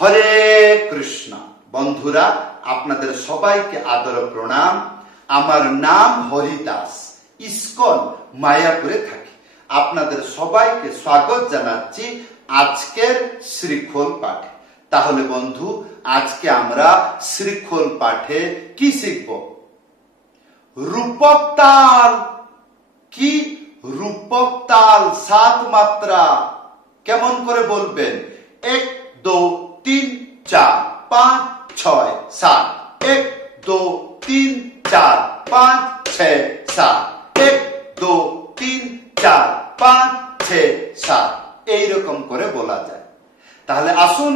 হরে কৃষ্ণ। বন্ধুরা, আপনাদের সবাইকে আদর প্রণাম। আমার নাম হরিদাস, ইস্কন মায়াপুরে থাকি। আপনাদের সবাইকে স্বাগত জানাচ্ছি আজকের শ্রীখোল পাঠে। তাহলে বন্ধু, আজকে আমরা শ্রীখোল পাঠে কি শিখব? রূপক তাল। কি রূপক তাল? 7 মাত্রা। কেমন করে বলবেন? 1 2 3 4 5 6 7। 1 2 3 4 5 6 7। 1 2 3 4 5 6 7। এইরকম করে বলা যায়। তাহলে আসুন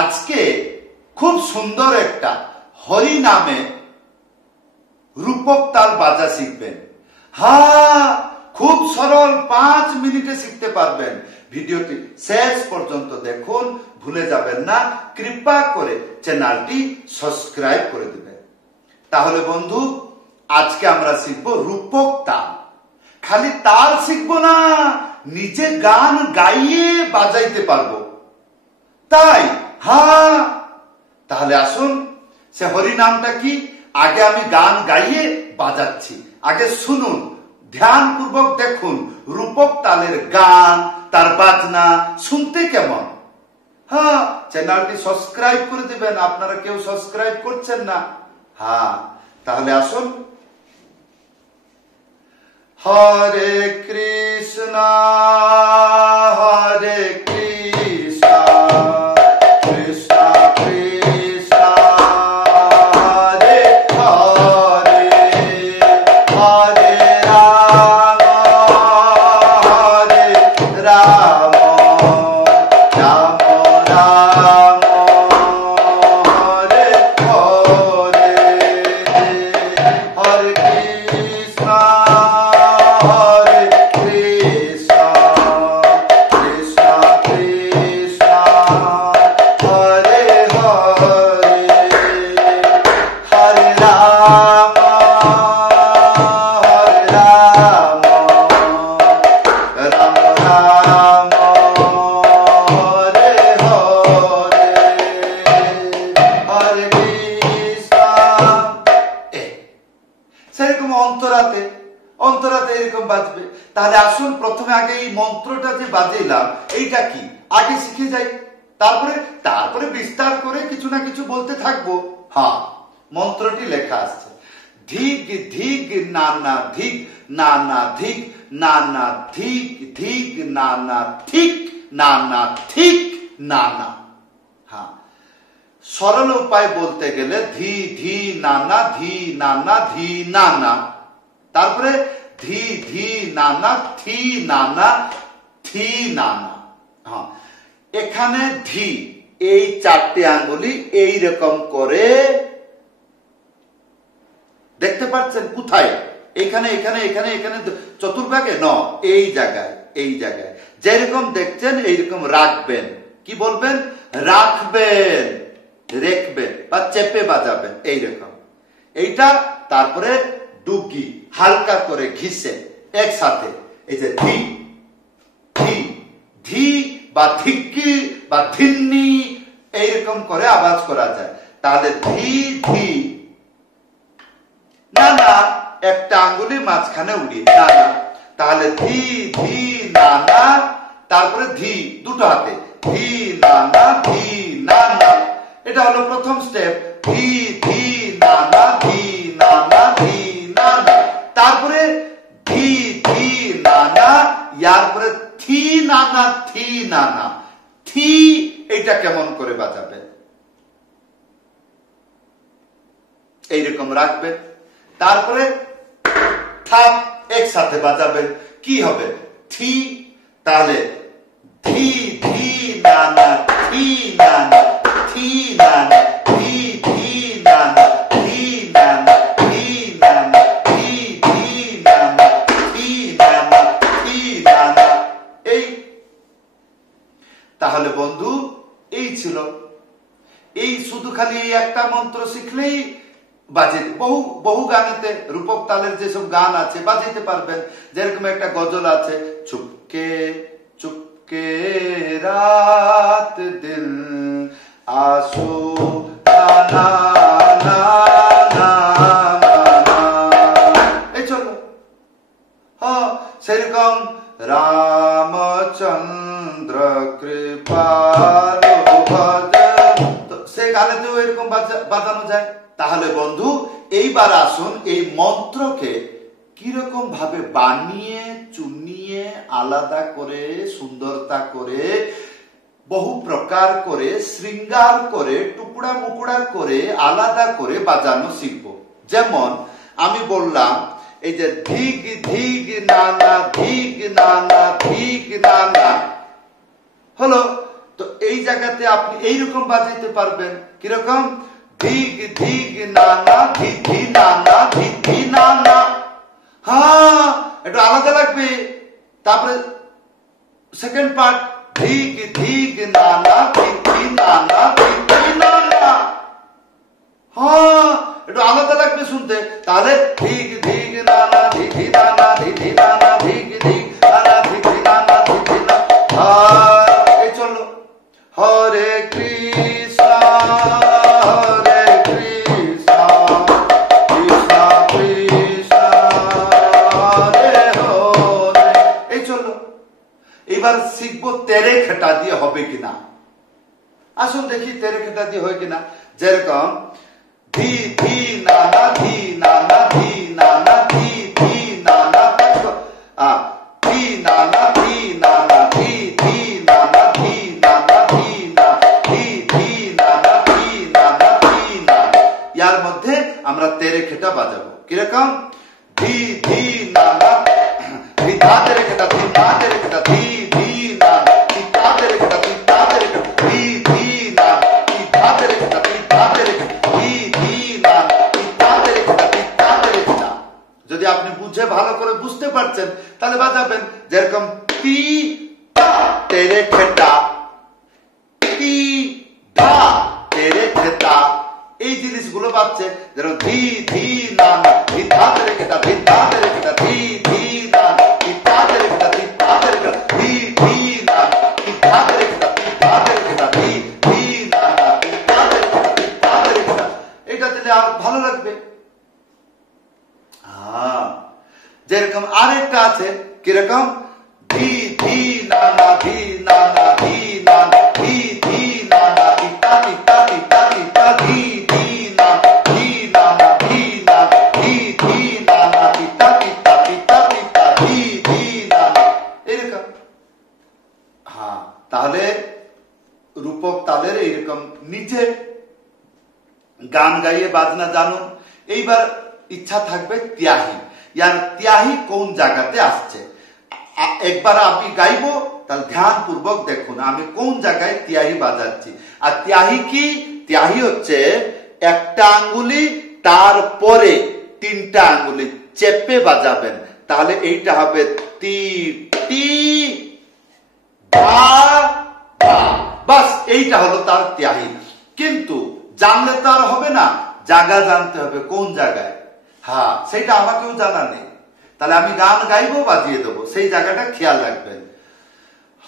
আজকে খুব সুন্দর একটা হরি নামে রূপক তাল বাজা শিখবেন। খুব সরল, 5 মিনিটে শিখতে পারবেন। ভিডিওটি শেষ পর্যন্ত দেখুন, ভুলে যাবেন না। কৃপা করে চ্যানেলটি সাবস্ক্রাইব করে দিবেন। তাহলে বন্ধু, আজকে আমরা শিখবো রূপক তাল। খালি তাল শিখবো না, নিজে গান গাইয়ে বাজাইতে পারবো। তাই তাহলে আসুন, সে হরি নামটা কি আগে আমি গান গাইয়ে বাজাচ্ছি। আগে শুনুন, ধ্যান পূর্বক দেখুন রূপক তালের গান, তার বাজনা শুনতে কেমন। চ্যানেলটি সাবস্ক্রাইব করে দিবেন। আপনারা কেউ সাবস্ক্রাইব করছেন না। তাহলে আসুন। হরে কৃষ্ণ হরে কৃষ্ণ কৃষ্ণ কৃষ্ণ হরে হরে, হরে রাম হরে রাম, রাম রাম হরে হরে, হরে কৃষ্ণ হরে কৃষ্ণ কৃষ্ণ কৃষ্ণ হরে হরে, হরে রাম রাম রাম হরে হরে, হরে কৃষ্ণ। সেরকম অন্তরাতে অন্তরাতে এরকম বাজবে। তাহলে আসুন প্রথমে আগে এই মন্ত্রটা যে বাজাইলাম, এইটা কি আগে শিখে যাই। তারপরে বিস্তার করে কিছু না কিছু বলতে থাকবো। মন্ত্রটি লেখা আসছে। ধিক ধিক নানা ধিক নানা ধিক নানা ধিক ধিক নানা ঠিক নানা ঠিক নানা। সরল উপায় বলতে গেলে ধি ধি নানা ধি নানা ধি নানা, তারপরে ধি ধি নানা থি নানা থি নানা। এখানে ধি, এই 4টে আঙ্গুলি এইরকম করে দেখতে পাচ্ছেন কোথায়? এখানে এখানে এখানে এখানে চতুর্ভাগে ন, এই জায়গায় এই জায়গায় যেরকম দেখছেন এইরকম রাখবেন। কি বলবেন? রাখবেন, রেখবেন বা চেপে বাজাবেন এইরকম। এইটা তারপরে ডুগি হালকা করে ঘিসে একসাথে এই যে ধি ধি ধি বা ধিক্কি বা ধিন্নি এইরকম করে আওয়াজ করা যায়। তাহলে ধি ধি না না, একটা আঙ্গুলি মাঝখানে উড়িয়ে না না। তাহলে ধি ধি না না, তারপরে ধি দুটো হাতে ধি না না ধি না না। এটা হলো প্রথম স্টেপ। ধি ধি না না ধি না না ধি না না, তারপরে ধি ধি না না, ইয়ার পরে থি না না থি না না। থি এটা কেমন করে বাজাবে? এইরকম রাখবে। তারপরে থাপ একসাথে বাজাবেন। কি হবে? থি। তাহলে ধি ধি না না থি না না থি না না ধি ধি না না থি না না থি না না ধি ধি না না থি না না থি না না। এই তাহলে বন্ধু, এই ছিল। এই শুধু খালি এই একটা মন্ত্র শিখলেই বাজাইতে বহু বহু গানেতে রূপক তালের যেসব গান আছে বাজাইতে পারবেন। যেরকম একটা গজল আছে, চুপকে চুপকে রাত দিল আসো না না না না না, এই চলো। হ্যাঁ সেরকম রামচন্দ্র কৃপালো ভজ, সে গানেতেও এরকম বাজানো যায়। তাহলে বন্ধু এইবার আসুন এই মন্ত্রকে কিরকম ভাবে বানিয়ে চুনিয়ে আলাদা করে সুন্দরতা করে বহু প্রকার করে শৃঙ্গার করে টুকরা মুকুড়া করে আলাদা করে বাজানো শিখবো। যেমন আমি বললাম এই যে ধিগ ধিগ নানা ধিগ নানা ধিগ নানা হলো, তো এই জায়গাতে আপনি এইরকম বাজাইতে পারবেন। কিরকম? ধিগ ধিগ নানা ধি ধি নানা ধি ধি নানা। হ্যাঁ একটু আলাদা লাগবে। তারপরে সেকেন্ড পার্ট ধিগ ধিগ নানা ধি ধি নানা ধি ধি নানা। হ্যাঁ একটু আলাদা লাগবে শুনতে। তাহলে ধিগ ধিগ নানা ধি ধি নানা ধি ধি নানা ধিগ ধিগ নানা ধি ধি নানা ধি ধি নানা। এই চললো হরে কৃষ্ণ হরে কৃষ্ণ কৃষ্ণ কৃষ্ণ হরে হরে। এই চললো। এবার শিখবো তেরে খেটা দিয়ে হবে কিনা। আসুন দেখি তেরে খেটা দিয়ে হয় কিনা। যেরকম ধি ধি নানা ধি নানা ধি নানা ধি ধি নানা ধি নানা ধি নানা ধি ধি নানা ধি নানা ধি না ধি ধি নানা ধি নানা ধি না। ইয়ার মধ্যে আমরা তেরে খেটা বাজাবো। কিরকম? ধি ধি নানা ধি ধা তেরে খেটা ধি না তেরে খেটা ধি ধি না ধি তা তেরে খেটা ধি তা তেরে খেটা ধি ধি না ধি ধা তেরে খেটা ধি ধা তেরে খেটা ধি ধি না ধি তা তেরে খেটা ধি তা তেরে খেটা। যদি আপনি বুঝে ভালো করে বুঝতে পারছেন তাহলে বাজাবেন। যেরকম তি তা তেরে খেটা তি ধা তেরে খেটা, এই জিনিসগুলো বাজছে। যেরকম ধি ধি না ধি ধা তেরে খেটা ধি ধা তেরে খেটা ধি ধি না ধি তা তেরে খেটা ধি তা তেরে খেটা ধি ধি না ধি ধা তেরে খেটা ধি ধা তেরে খেটা ধি ধি না ধি তা তেরে খেটা ধি তা তেরে খেটা। এটা দিলে আর ভালো লাগবে। যেরকম আরেকটা আছে। কিরকম? ধি ধি নানা ধি নানা ধি নানা ধি ধি নানা তিতা তিতা তিতা তিতা ধি ধি না ধি নানা ধি না ধি ধি নানা তিতা তিতা তিতা তিতা ধি ধি নানা, এরকম। হ্যাঁ তাহলে রূপক তালের এইরকম নিচে গান গাইয়ে বাজনা জানুন। এইবার ইচ্ছা থাকবে ত্যাহি। ইয়ার ত্যাহি কোন জায়গাতে আসছে একবার আমি গাইবো, তাহলে ধ্যান পূর্বক দেখুন আমি কোন জায়গায় ত্যাহি বাজাচ্ছি। আর ত্যাহি কি? ত্যাহি হচ্ছে একটা আঙ্গুলি তারপরে তিনটা আঙ্গুলি চেপে বাজাবেন। তাহলে এইটা হবে তি টি ধা ধা। বাস এইটা হলো তার ত্যাহি। কিন্তু জানলে তো আর হবে না, জায়গা জানতে হবে কোন জায়গায়। হ্যাঁ সেটা আমাকেও জানা নেই। তাহলে আমি গান গাইবো বাজিয়ে দেবো, সেই জায়গাটা খেয়াল রাখবেন।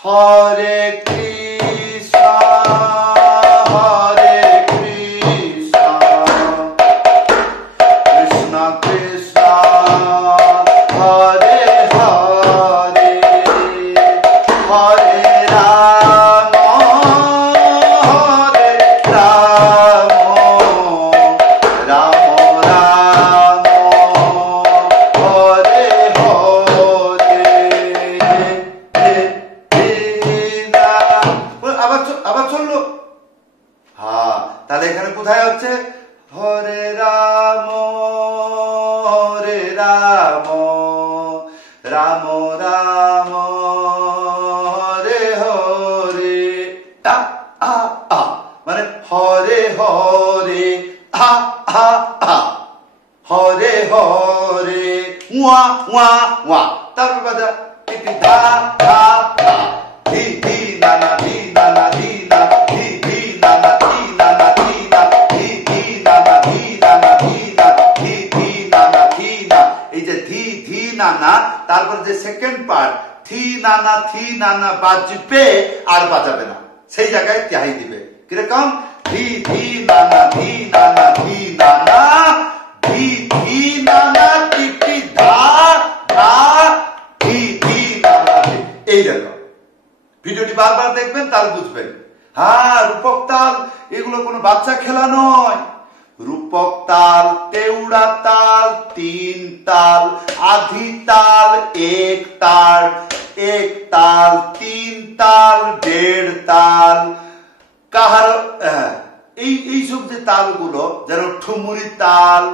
হরে কৃষ্ণ হরে কৃষ্ণ কৃষ্ণ কৃষ্ণ হরে হরে হরে রাম হরে রাম রাম রাম হরে হরে। আবার চললো। হ্যাঁ তাহলে এখানে কোথায় হচ্ছে? হরে রাম রাম রাম হরে হরে। মানে হরে হরে হরে হরে ওয়া ওয়া ওয়া। তারপর বাজা ধা ধা ধা ধি ধি নানা ধি নানা ধি না ধি ধি নানা ধি নানা ধি না ধি ধি নানা ধি নানা ধি না ধি ধি নানা ধি না। এই যে ধি ধি নানা, তারপর যে সেকেন্ড পার্ট থি নানা বাজবে আর বাজাবে না, সেই জায়গায় ত্যাহি দিবে। কিরকম? ধি ধি নানা ধি নানা ধি নানা ধি ধি নানা টিটি ধা ধা ধি ধি নানা ধি। এইরকম ভিডিওটি বারবার দেখবেন, তাহলে বুঝবেন। হ্যাঁ, রূপক তাল এগুলো কোনো বাচ্চা খেলা নয়। রূপক তাল, তেওড়া তাল, তিন তাল, আধি তাল, এক তাল, এক তাল, তিন তাল, দেড় তাল, কাহার এইসব যে তালগুলো, যেমন ঠুমুরি তাল,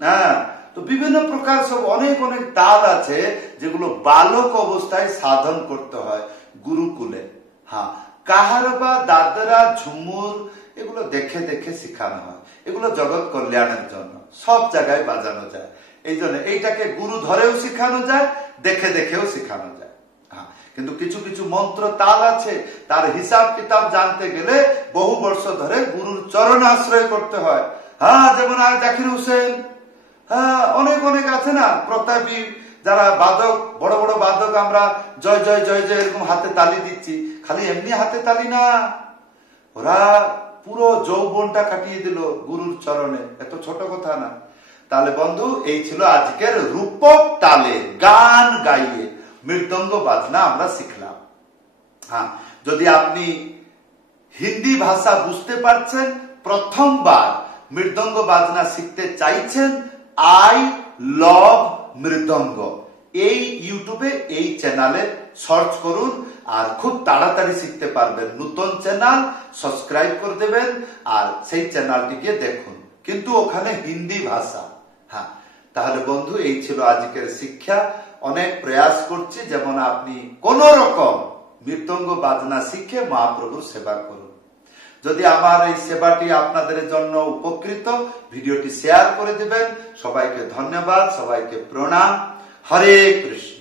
হ্যাঁ, তো বিভিন্ন প্রকার সব অনেক অনেক তাল আছে যেগুলো বালক অবস্থায় সাধন করতে হয় গুরুকুলে। হ্যাঁ, কাহারবা, দাদরা, ঝুমুর এগুলো দেখে দেখে শিখানো হয়। এগুলো জগৎ কল্যাণের জন্য, সব জায়গায় বাজানো যায়। এই জন্য এইটাকে গুরু ধরেও শিখানো যায়, দেখে দেখেও শিখানো যায়। হ্যাঁ, কিন্তু কিছু কিছু মন্ত্র তাল আছে, তার হিসাব কিতাব জানতে গেলে বহু বর্ষ ধরে গুরুর চরণ আশ্রয় করতে হয়। হ্যাঁ, যেমন আর জাকির হোসেন, হ্যাঁ, অনেক অনেক আছে না প্রতাপী, যারা বাদক, বড় বড় বাদক, আমরা জয় জয় জয় জয় এরকম হাতে তালি দিচ্ছি, খালি এমনি হাতে তালি না, ওরা পুরো যৌবনটা কাটিয়ে দিল গুরুর চরণে। এত ছোট কথা না। তাহলে বন্ধু, এই ছিল আজকের রূপক তালে গান গাইয়ে মৃদঙ্গ বাজনা আমরা শিখলাম। হ্যাঁ, যদি আপনি হিন্দি ভাষা বুঝতে পারছেন, প্রথমবার মৃদঙ্গ বাজনা শিখতে চাইছেন, আই লভ মৃদঙ্গ, এই ইউটিউবে এই চ্যানেলে সার্চ করুন আর খুব তাড়াতাড়ি শিখতে পারবেন। নতুন চ্যানেল সাবস্ক্রাইব করে দেবেন আর সেই চ্যানেলটিকে দেখুন, কিন্তু ওখানে হিন্দি ভাষা। হ্যাঁ, তাহলে বন্ধু, এই ছিল আজকের শিক্ষা। অনেক প্রয়াস করছি যেমন আপনি কোন রকম মৃদঙ্গ বাজনা শিখে মহাপ্রভুর সেবা করুন। যদি আমার এই সেবাটি আপনাদের জন্য উপকৃত, ভিডিওটি শেয়ার করে দিবেন। সবাইকে ধন্যবাদ, সবাইকে প্রণাম। হরে কৃষ্ণ।